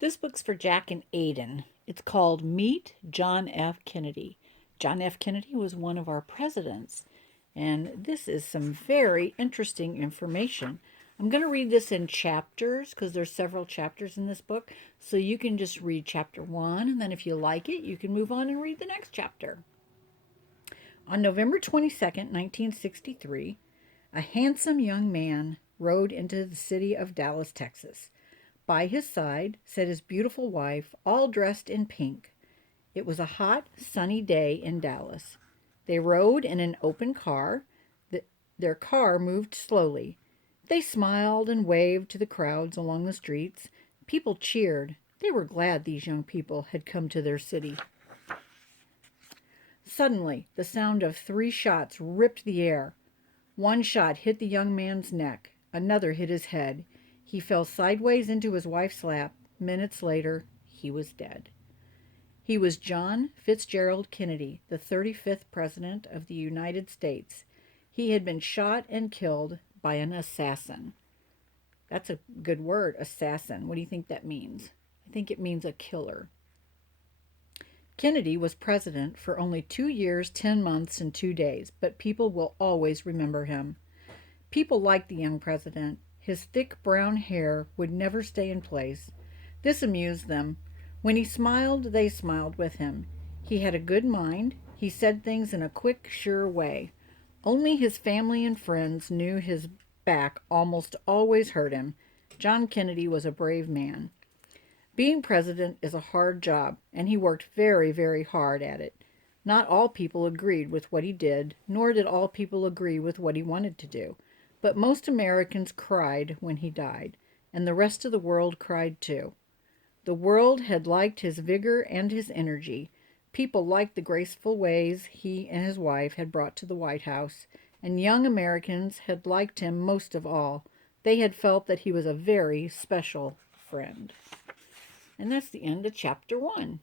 This book's for Jack and Aiden. It's called Meet John F. Kennedy. John F. Kennedy was one of our presidents, and this is some very interesting information. I'm going to read this in chapters because there's several chapters in this book, so you can just read chapter 1, and then if you like it, you can move on and read the next chapter. On November 22nd, 1963, a handsome young man rode into the city of Dallas, Texas. By his side sat his beautiful wife, all dressed in pink. It was a hot, sunny day in Dallas. They rode in an open car. Their car moved slowly. They smiled and waved to the crowds along the streets. People cheered. They were glad these young people had come to their city. Suddenly, the sound of 3 shots ripped the air. One shot hit the young man's neck. Another hit his head. He fell sideways into his wife's lap. Minutes later, he was dead. He was John Fitzgerald Kennedy, the 35th President of the United States. He had been shot and killed by an assassin. That's a good word, assassin. What do you think that means? I think it means a killer. Kennedy was president for only 2 years, 10 months, and 2 days, but people will always remember him. People liked the young president. His thick brown hair would never stay in place. This amused them. When he smiled, they smiled with him. He had a good mind. He said things in a quick, sure way. Only his family and friends knew his back almost always hurt him. John Kennedy was a brave man. Being president is a hard job, and he worked very, very hard at it. Not all people agreed with what he did, nor did all people agree with what he wanted to do. But most Americans cried when he died, and the rest of the world cried too. The world had liked his vigor and his energy. People liked the graceful ways he and his wife had brought to the White House, and young Americans had liked him most of all. They had felt that he was a very special friend. And that's the end of chapter 1.